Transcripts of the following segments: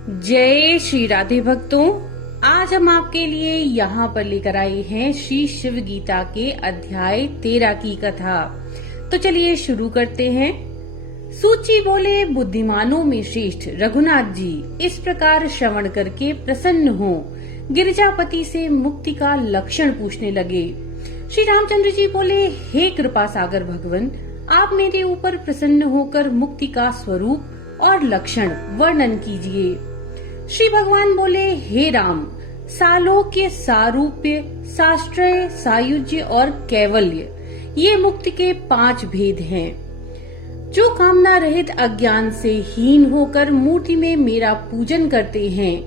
जय श्री राधे भक्तों, आज हम आपके लिए यहाँ पर लेकर आए हैं श्री शिव गीता के अध्याय 13 की कथा। तो चलिए शुरू करते हैं। सूची बोले, बुद्धिमानों में श्रेष्ठ रघुनाथ जी इस प्रकार श्रवण करके प्रसन्न हो गिरिजापति से मुक्ति का लक्षण पूछने लगे। श्री रामचंद्र जी बोले, हे कृपा सागर भगवान, आप मेरे ऊपर प्रसन्न होकर मुक्ति का स्वरूप और लक्षण वर्णन कीजिए। श्री भगवान बोले, हे राम, सालोक्य, सारूप्य, साश्रय, सायुज्य और कैवल्य ये मुक्ति के 5 भेद हैं। जो कामना रहित अज्ञान से हीन होकर मूर्ति में मेरा पूजन करते हैं,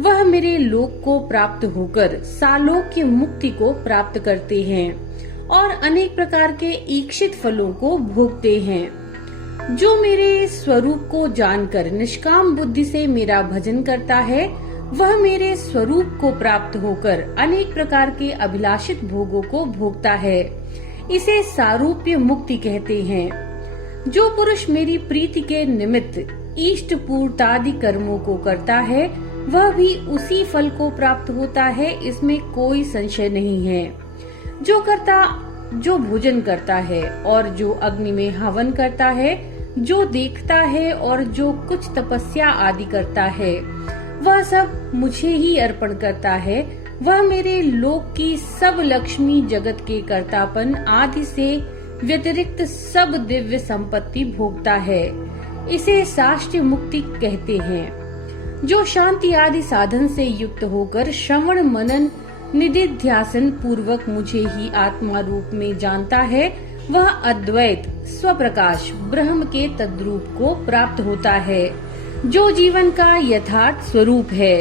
वह मेरे लोक को प्राप्त होकर सालोक्य मुक्ति को प्राप्त करते हैं और अनेक प्रकार के इच्छित फलों को भोगते हैं। जो मेरे स्वरूप को जानकर निष्काम बुद्धि से मेरा भजन करता है, वह मेरे स्वरूप को प्राप्त होकर अनेक प्रकार के अभिलाषित भोगों को भोगता है। इसे सारूप्य मुक्ति कहते हैं। जो पुरुष मेरी प्रीति के निमित्त इष्ट पूर्तादि कर्मों को करता है, वह भी उसी फल को प्राप्त होता है, इसमें कोई संशय नहीं है। जो भोजन करता है और जो अग्नि में हवन करता है, जो देखता है और जो कुछ तपस्या आदि करता है, वह सब मुझे ही अर्पण करता है। वह मेरे लोक की सब लक्ष्मी, जगत के कर्तापन आदि से व्यतिरिक्त सब दिव्य संपत्ति भोगता है। इसे साष्ट्य मुक्ति कहते हैं। जो शांति आदि साधन से युक्त होकर श्रवण मनन निधिध्यासन पूर्वक मुझे ही आत्मा रूप में जानता है, वह अद्वैत स्वप्रकाश ब्रह्म के तद्रूप को प्राप्त होता है, जो जीवन का यथार्थ स्वरूप है।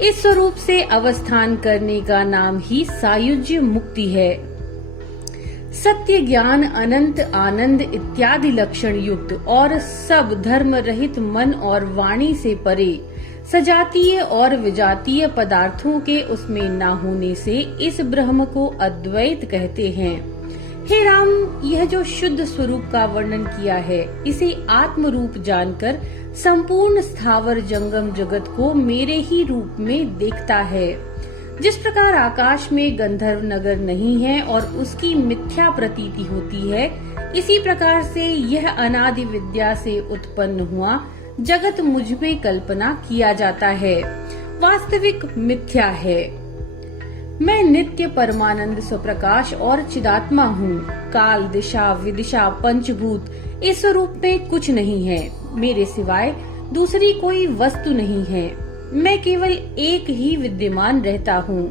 इस स्वरूप से अवस्थान करने का नाम ही सायुज्य मुक्ति है। सत्य, ज्ञान, अनंत आनंद इत्यादि लक्षण युक्त और सब धर्म रहित मन और वाणी से परे, सजातीय और विजातीय पदार्थों के उसमें न होने से इस ब्रह्म को अद्वैत कहते हैं। हे राम, यह जो शुद्ध स्वरूप का वर्णन किया है, इसे आत्म रूप जानकर संपूर्ण स्थावर जंगम जगत को मेरे ही रूप में देखता है। जिस प्रकार आकाश में गंधर्व नगर नहीं है और उसकी मिथ्या प्रतीति होती है, इसी प्रकार से यह अनादि विद्या से उत्पन्न हुआ जगत मुझ में कल्पना किया जाता है, वास्तविक मिथ्या है। मैं नित्य परमानंद स्वप्रकाश और चिदात्मा हूँ। काल, दिशा, विदिशा, पंचभूत इस स्वरूप में कुछ नहीं है। मेरे सिवाय दूसरी कोई वस्तु नहीं है। मैं केवल एक ही विद्यमान रहता हूँ।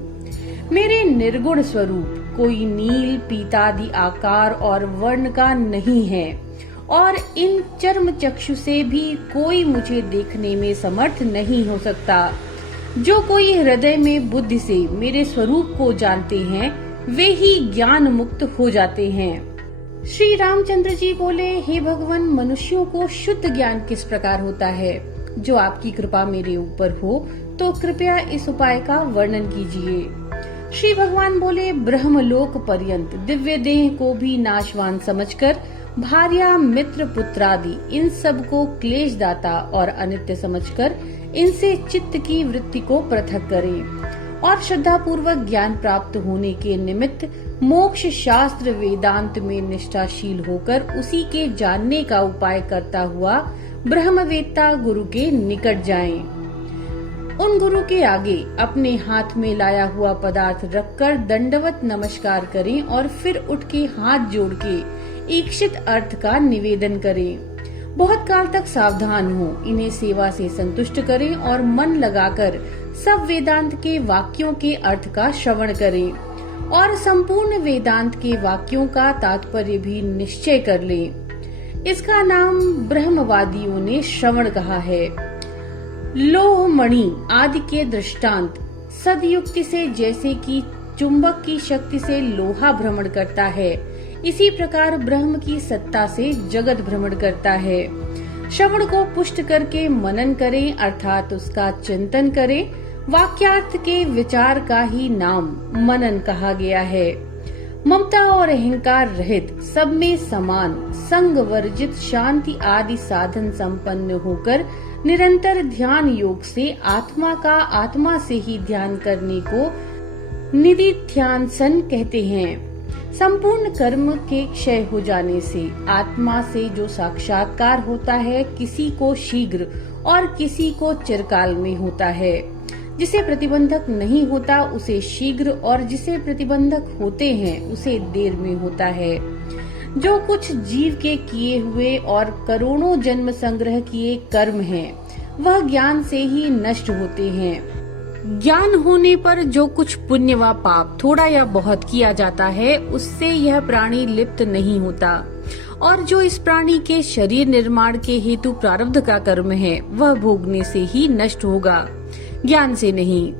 मेरे निर्गुण स्वरूप कोई नील, पीतादि आकार और वर्ण का नहीं है और इन चर्म चक्षु से भी कोई मुझे देखने में समर्थ नहीं हो सकता। जो कोई हृदय में बुद्धि से मेरे स्वरूप को जानते हैं, वे ही ज्ञान मुक्त हो जाते हैं। श्री रामचंद्र जी बोले, हे भगवान, मनुष्यों को शुद्ध ज्ञान किस प्रकार होता है? जो आपकी कृपा मेरे ऊपर हो तो कृपया इस उपाय का वर्णन कीजिए। श्री भगवान बोले, ब्रह्मलोक पर्यंत दिव्य देह को भी नाशवान समझकर भार्या, मित्र, पुत्रादि इन सब को क्लेश दाता और अनित्य समझकर इनसे चित्त की वृत्ति को पृथक करें और श्रद्धा पूर्वक ज्ञान प्राप्त होने के निमित्त मोक्ष शास्त्र वेदांत में निष्ठाशील होकर उसी के जानने का उपाय करता हुआ ब्रह्मवेत्ता गुरु के निकट जाएं। उन गुरु के आगे अपने हाथ में लाया हुआ पदार्थ रखकर दंडवत नमस्कार करें और फिर उठ के हाथ जोड़ के इच्छित अर्थ का निवेदन करें। बहुत काल तक सावधान हो, इन्हें सेवा से संतुष्ट करें और मन लगाकर सब वेदांत के वाक्यों के अर्थ का श्रवण करें और संपूर्ण वेदांत के वाक्यों का तात्पर्य भी निश्चय कर लें। इसका नाम ब्रह्मवादियों ने श्रवण कहा है। लोह मणि आदि के दृष्टांत सदयुक्ति से जैसे कि चुंबक की शक्ति से लोहा भ्रमण करता है, इसी प्रकार ब्रह्म की सत्ता से जगत भ्रमण करता है। श्रवण को पुष्ट करके मनन करें, अर्थात उसका चिंतन करें। वाक्यार्थ के विचार का ही नाम मनन कहा गया है। ममता और अहंकार रहित, सब में समान, संग वर्जित, शांति आदि साधन संपन्न होकर निरंतर ध्यान योग से आत्मा का आत्मा से ही ध्यान करने को निदिध्यासन कहते हैं। संपूर्ण कर्म के क्षय हो जाने से आत्मा से जो साक्षात्कार होता है, किसी को शीघ्र और किसी को चिरकाल में होता है। जिसे प्रतिबंधक नहीं होता उसे शीघ्र, और जिसे प्रतिबंधक होते हैं उसे देर में होता है। जो कुछ जीव के किए हुए और करोड़ों जन्म संग्रह किए कर्म हैं, वह ज्ञान से ही नष्ट होते हैं। ज्ञान होने पर जो कुछ पुण्य व पाप थोड़ा या बहुत किया जाता है, उससे यह प्राणी लिप्त नहीं होता। और जो इस प्राणी के शरीर निर्माण के हेतु प्रारब्ध का कर्म है, वह भोगने से ही नष्ट होगा, ज्ञान से नहीं।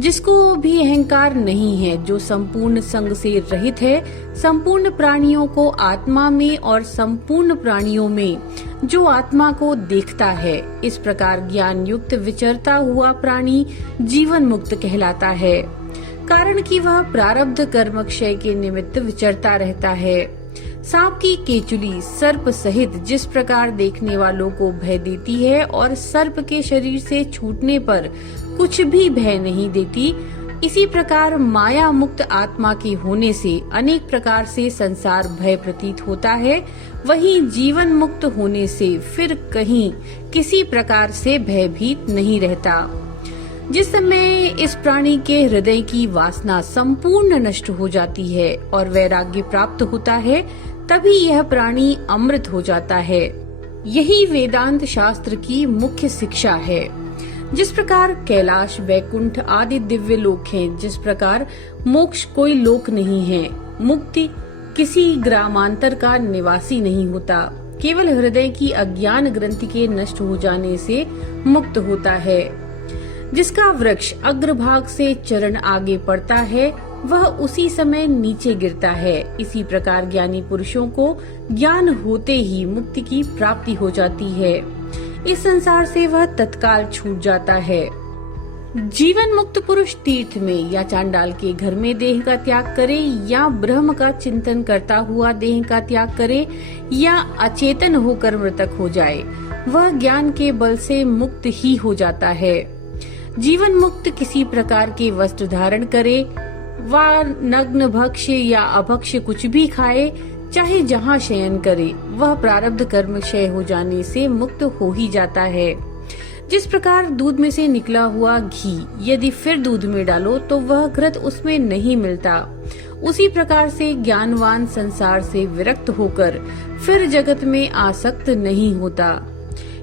जिसको भी अहंकार नहीं है, जो संपूर्ण संग से रहित है, संपूर्ण प्राणियों को आत्मा में और संपूर्ण प्राणियों में जो आत्मा को देखता है, इस प्रकार ज्ञान युक्त विचरता हुआ प्राणी जीवन मुक्त कहलाता है। कारण कि वह प्रारब्ध कर्म क्षय के निमित्त विचरता रहता है। सांप की केचुली सर्प सहित जिस प्रकार देखने वालों को भय देती है और सर्प के शरीर से छूटने पर कुछ भी भय नहीं देती, इसी प्रकार माया मुक्त आत्मा के होने से अनेक प्रकार से संसार भय प्रतीत होता है। वहीं जीवन मुक्त होने से फिर कहीं किसी प्रकार से भयभीत नहीं रहता। जिस समय इस प्राणी के हृदय की वासना संपूर्ण नष्ट हो जाती है और वैराग्य प्राप्त होता है, तभी यह प्राणी अमृत हो जाता है। यही वेदांत शास्त्र की मुख्य शिक्षा है। जिस प्रकार कैलाश, वैकुंठ आदि दिव्य लोक हैं, जिस प्रकार मोक्ष कोई लोक नहीं है, मुक्ति किसी ग्रामांतर का निवासी नहीं होता, केवल हृदय की अज्ञान ग्रंथि के नष्ट हो जाने से मुक्त होता है। जिसका वृक्ष अग्रभाग से चरण आगे पड़ता है, वह उसी समय नीचे गिरता है। इसी प्रकार ज्ञानी पुरुषों को ज्ञान होते ही मुक्ति की प्राप्ति हो जाती है। इस संसार से वह तत्काल छूट जाता है। जीवन मुक्त पुरुष तीर्थ में या चांडाल के घर में देह का त्याग करे, या ब्रह्म का चिंतन करता हुआ देह का त्याग करे, या अचेतन होकर मृतक हो जाए, वह ज्ञान के बल से मुक्त ही हो जाता है। जीवन मुक्त किसी प्रकार के वस्त्र धारण करे, व नग्न भक्ष्य या अभक्ष्य कुछ भी खाए, चाहे जहाँ शयन करे, वह प्रारब्ध कर्म क्षय हो जाने से मुक्त हो ही जाता है। जिस प्रकार दूध में से निकला हुआ घी यदि फिर दूध में डालो तो वह घृत उसमें नहीं मिलता, उसी प्रकार से ज्ञानवान संसार से विरक्त होकर फिर जगत में आसक्त नहीं होता।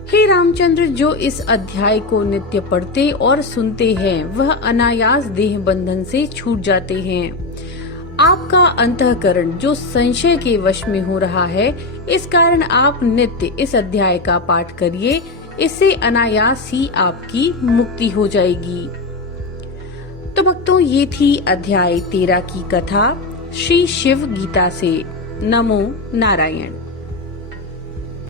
हे रामचंद्र, जो इस अध्याय को नित्य पढ़ते और सुनते हैं, वह अनायास देह बंधन से छूट जाते हैं। आपका अंतःकरण जो संशय के वश में हो रहा है, इस कारण आप नित्य इस अध्याय का पाठ करिए, इससे अनायास ही आपकी मुक्ति हो जाएगी। तो भक्तों, ये थी अध्याय 13 की कथा श्री शिव गीता से। नमो नारायण।